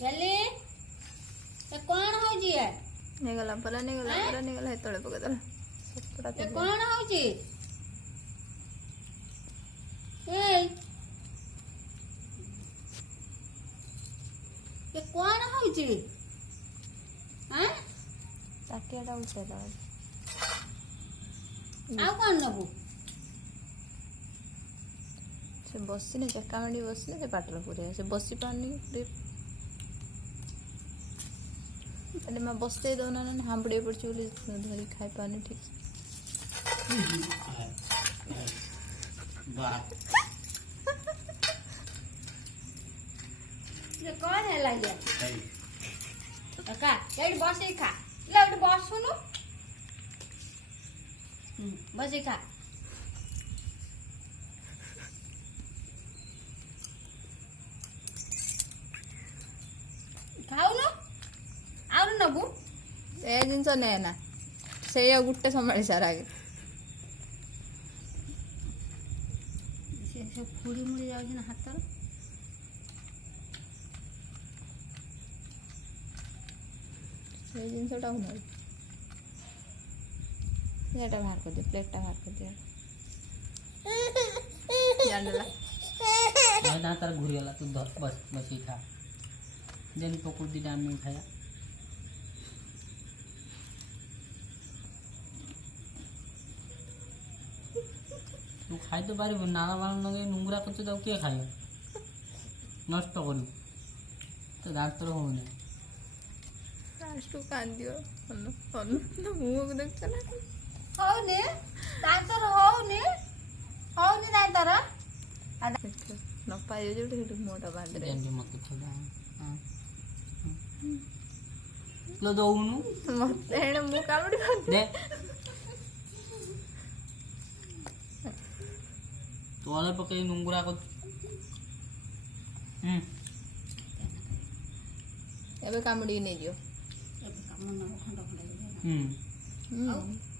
जल्दी ये कौन हो जी है निगला पला निगला पला निगला है तोड़े पकड़ सपड़ा ये कौन हो जी ए ये कौन हो जी हैं ताटियाटा उल्टे दवा आ कौन नबू से बसिने चक्का माड़ी बसिने से पाटर पूरे से बसी पानी पहले मैं बसते दो ना हांबड़े पड़ची बोली धरी खाई पानी ठीक ये कौन है लाइया का एड बस ही खा ले एड बस सुनो बस ही खा खाऊ ना आउर नबू ए जिनस ने ना से गुट्टे संभाली सार आगे से फुड़ी मुड़ी जाउछ ना हाथ से जिनसटा होना येटा बाहर कर दे प्लेटटा बाहर कर दे जानला मैं ना तार घुरी वाला तू बस बसी खा जेन पकुड़ दी डाम में खाया तू खाई तो पारिब नाना बाला लगे नुंगरा करते तो किए खाए नष्ट कर तो दांत तो हो नहीं लास्ट कांदियो अन्न अन्न मुंह को देख ना होने दांतर होने होने दांतर न पाए जो तो मोटा बांध रे जेन मत खदा हां लो दो उनु मत हेण मुंह कामुडी दे तोले पकई नुंगरा को एबे कामुडी नै दियो मन खंड खंड हम्म